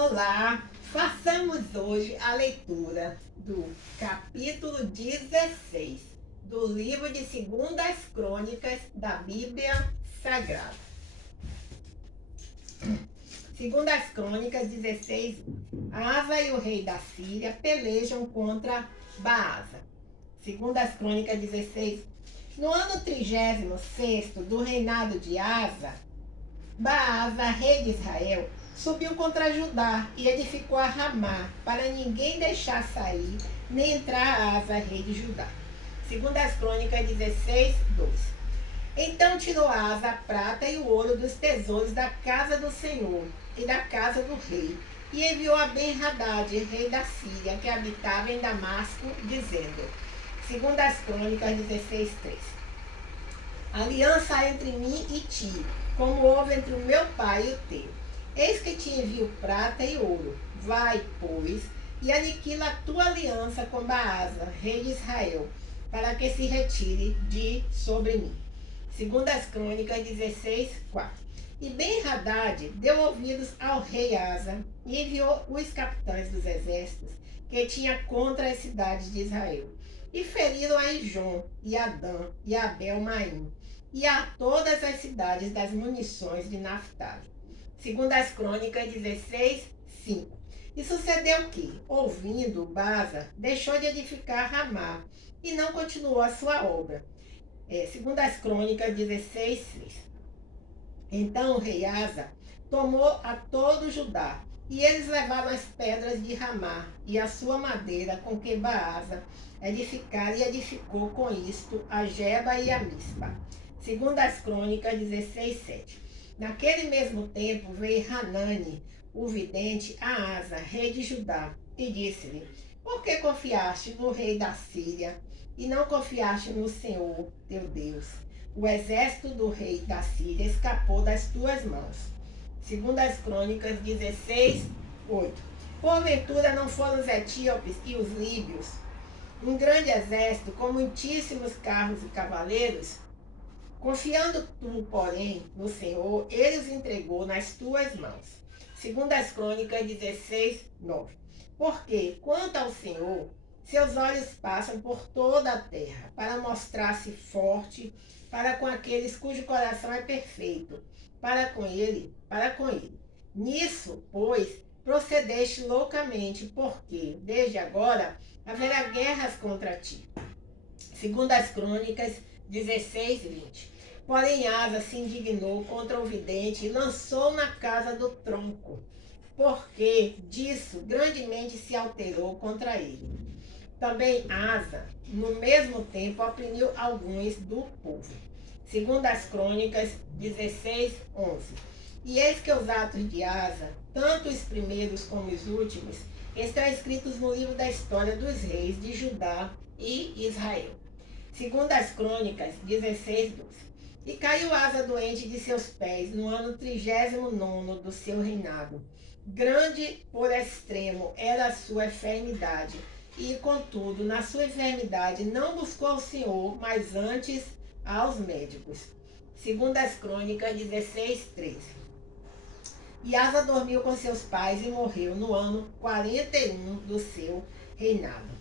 Olá, façamos hoje a leitura do capítulo 16 do livro de Segundas Crônicas da Bíblia Sagrada. Segundas Crônicas 16, Asa e o rei da Síria pelejam contra Baasa. Segundas Crônicas 16, no ano 36º do reinado de Asa, Baasa, rei de Israel, subiu contra Judá e edificou a Ramá, para ninguém deixar sair, nem entrar Asa, rei de Judá. Segundas Crônicas 16, 2. Então tirou Asa a prata e o ouro dos tesouros da casa do Senhor e da casa do rei, e enviou a Ben-Hadad, rei da Síria, que habitava em Damasco, dizendo, Segundas Crônicas 16, 3. Aliança entre mim e ti, como houve entre o meu pai e o teu. Eis que te envio prata e ouro. Vai, pois, e aniquila a tua aliança com Baasa, rei de Israel, para que se retire de sobre mim. Segundas Crônicas 16, 4. E Ben-Hadad deu ouvidos ao rei Asa e enviou os capitães dos exércitos que tinha contra as cidades de Israel. E feriram a Ijon, e a Dan, e a Abel-Maim, e a todas as cidades das munições de Naftali. Segundas Crônicas 16, 5. E sucedeu que, ouvindo Baasa, deixou de edificar Ramá e não continuou a sua obra. Segundas Crônicas 16, 6. Então o rei Asa tomou a todo Judá, e eles levaram as pedras de Ramá e a sua madeira com que Baasa edificara e edificou com isto a Geba e a Mispa. Segundas Crônicas 16, 7. Naquele mesmo tempo veio Hanani, o vidente, a Asa, rei de Judá, e disse-lhe, por que confiaste no rei da Síria e não confiaste no Senhor, teu Deus? O exército do rei da Síria escapou das tuas mãos. Segundas Crônicas 16, 8. Porventura não foram os etíopes e os líbios, um grande exército com muitíssimos carros e cavaleiros? Confiando tu, porém, no Senhor, ele os entregou nas tuas mãos. Segundas Crônicas 16, 9. Porque, quanto ao Senhor, seus olhos passam por toda a terra, para mostrar-se forte para com aqueles cujo coração é perfeito, para com ele. Nisso, pois, procedeste loucamente, porque, desde agora, haverá guerras contra ti. Segundas Crônicas 16, 20. Porém Asa se indignou contra o vidente e lançou na casa do tronco, porque disso grandemente se alterou contra ele. Também Asa, no mesmo tempo, oprimiu alguns do povo. Segundas Crônicas 16, 11. E eis que os atos de Asa, tanto os primeiros como os últimos, estão escritos no livro da história dos reis de Judá e Israel. Segundas Crônicas 16, 12. E caiu Asa doente de seus pés no ano 39º do seu reinado. Grande por extremo era a sua enfermidade, e contudo, na sua enfermidade não buscou o Senhor, mas antes aos médicos. Segundas Crônicas 16, 13. E Asa dormiu com seus pais e morreu no ano 41 do seu reinado.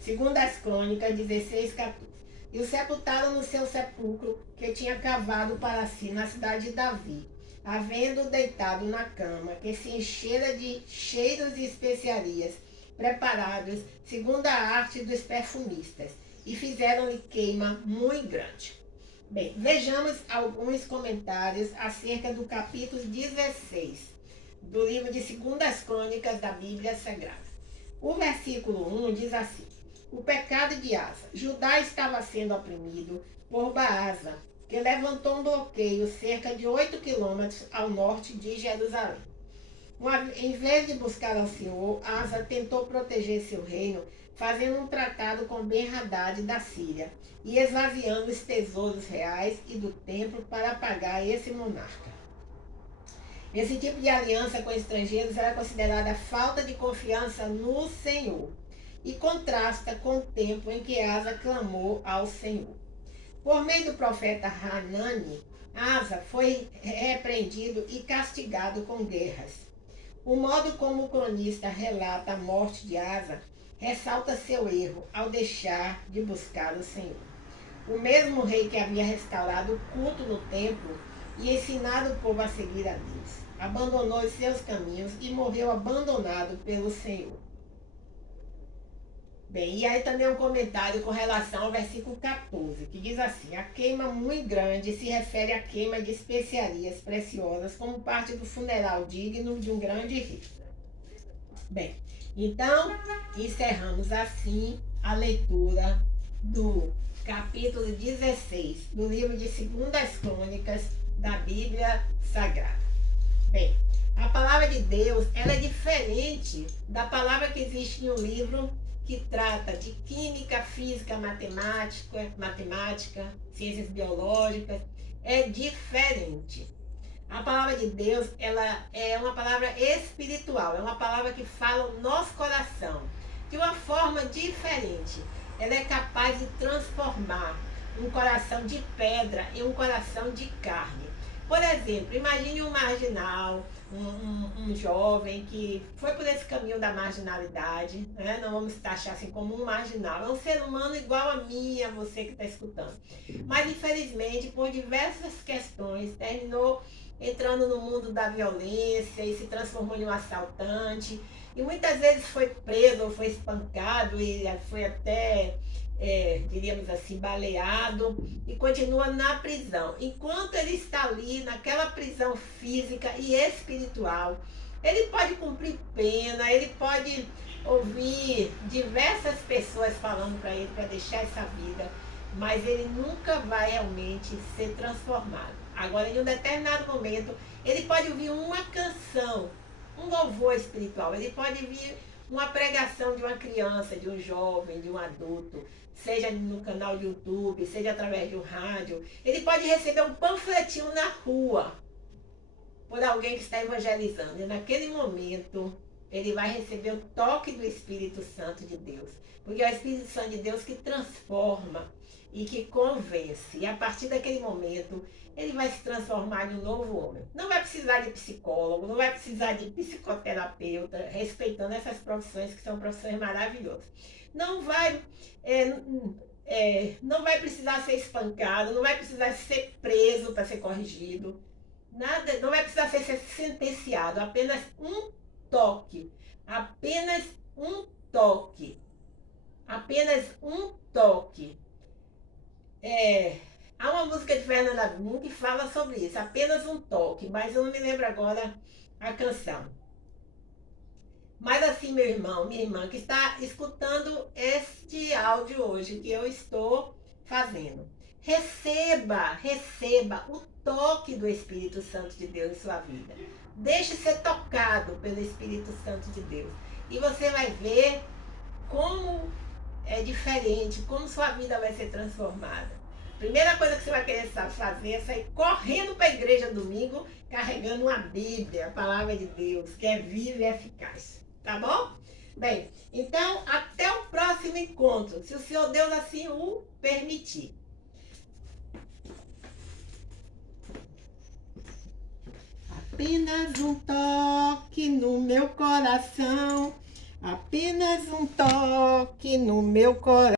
Segundas Crônicas 16, 14. E o sepultaram no seu sepulcro, que tinha cavado para si na cidade de Davi, havendo deitado na cama, que se enchera de cheiros e especiarias, preparados segundo a arte dos perfumistas, e fizeram-lhe queima muito grande. Bem, vejamos alguns comentários acerca do capítulo 16 do livro de Segundas Crônicas da Bíblia Sagrada. O versículo 1 diz assim, o pecado de Asa. Judá estava sendo oprimido por Baasa, que levantou um bloqueio cerca de 8 quilômetros ao norte de Jerusalém. Em vez de buscar ao Senhor, Asa tentou proteger seu reino, fazendo um tratado com Ben-Hadad da Síria e esvaziando os tesouros reais e do templo para pagar esse monarca. Esse tipo de aliança com estrangeiros era considerada falta de confiança no Senhor e contrasta com o tempo em que Asa clamou ao Senhor. Por meio do profeta Hanani, Asa foi repreendido e castigado com guerras. O modo como o cronista relata a morte de Asa ressalta seu erro ao deixar de buscar o Senhor. O mesmo rei que havia restaurado o culto no templo e ensinado o povo a seguir a Deus, abandonou os seus caminhos e morreu abandonado pelo Senhor. Bem, e aí também um comentário com relação ao versículo 14, que diz assim: a queima muito grande se refere à queima de especiarias preciosas como parte do funeral digno de um grande rei. Bem, então encerramos assim a leitura do capítulo 16 do livro de 2 Crônicas da Bíblia Sagrada. Bem, a palavra de Deus, ela é diferente da palavra que existe no livro que trata de química, física, matemática, ciências biológicas. É diferente. A palavra de Deus, ela é uma palavra espiritual, é uma palavra que fala o nosso coração de uma forma diferente. Ela é capaz de transformar um coração de pedra em um coração de carne. Por exemplo, imagine um marginal, um jovem que foi por esse caminho da marginalidade, né? Não vamos taxar assim como um marginal, é um ser humano igual a mim e a você que está escutando. Mas infelizmente, por diversas questões, terminou entrando no mundo da violência e se transformou em um assaltante. E muitas vezes foi preso ou foi espancado e foi até, diríamos assim, baleado e continua na prisão. Enquanto ele está ali, naquela prisão física e espiritual, ele pode cumprir pena, ele pode ouvir diversas pessoas falando para ele para deixar essa vida, mas ele nunca vai realmente ser transformado. Agora, em um determinado momento, ele pode ouvir uma canção, um louvor espiritual, ele pode ouvir uma pregação de uma criança, de um jovem, de um adulto, seja no canal do YouTube, seja através de um rádio. Ele pode receber um panfletinho na rua por alguém que está evangelizando. E naquele momento, ele vai receber o toque do Espírito Santo de Deus. Porque é o Espírito Santo de Deus que transforma e que convence. E a partir daquele momento, ele vai se transformar em um novo homem. Não vai precisar de psicólogo, não vai precisar de psicoterapeuta, respeitando essas profissões que são profissões maravilhosas. Não vai precisar ser espancado, não vai precisar ser preso para ser corrigido. Nada, não vai precisar ser sentenciado, apenas um toque. Apenas um toque. Apenas um toque. Há uma música de Fernanda Brum que fala sobre isso, apenas um toque, mas eu não me lembro agora a canção. Mas assim, meu irmão, minha irmã, que está escutando este áudio hoje que eu estou fazendo, receba o toque do Espírito Santo de Deus em sua vida. Deixe ser tocado pelo Espírito Santo de Deus. E você vai ver como é diferente, como sua vida vai ser transformada. Primeira coisa que você vai querer fazer é sair correndo para a igreja domingo, carregando uma Bíblia, a palavra de Deus, que é viva e eficaz. Tá bom? Bem, então até o próximo encontro, se o Senhor Deus assim o permitir. Apenas um toque no meu coração, apenas um toque no meu coração.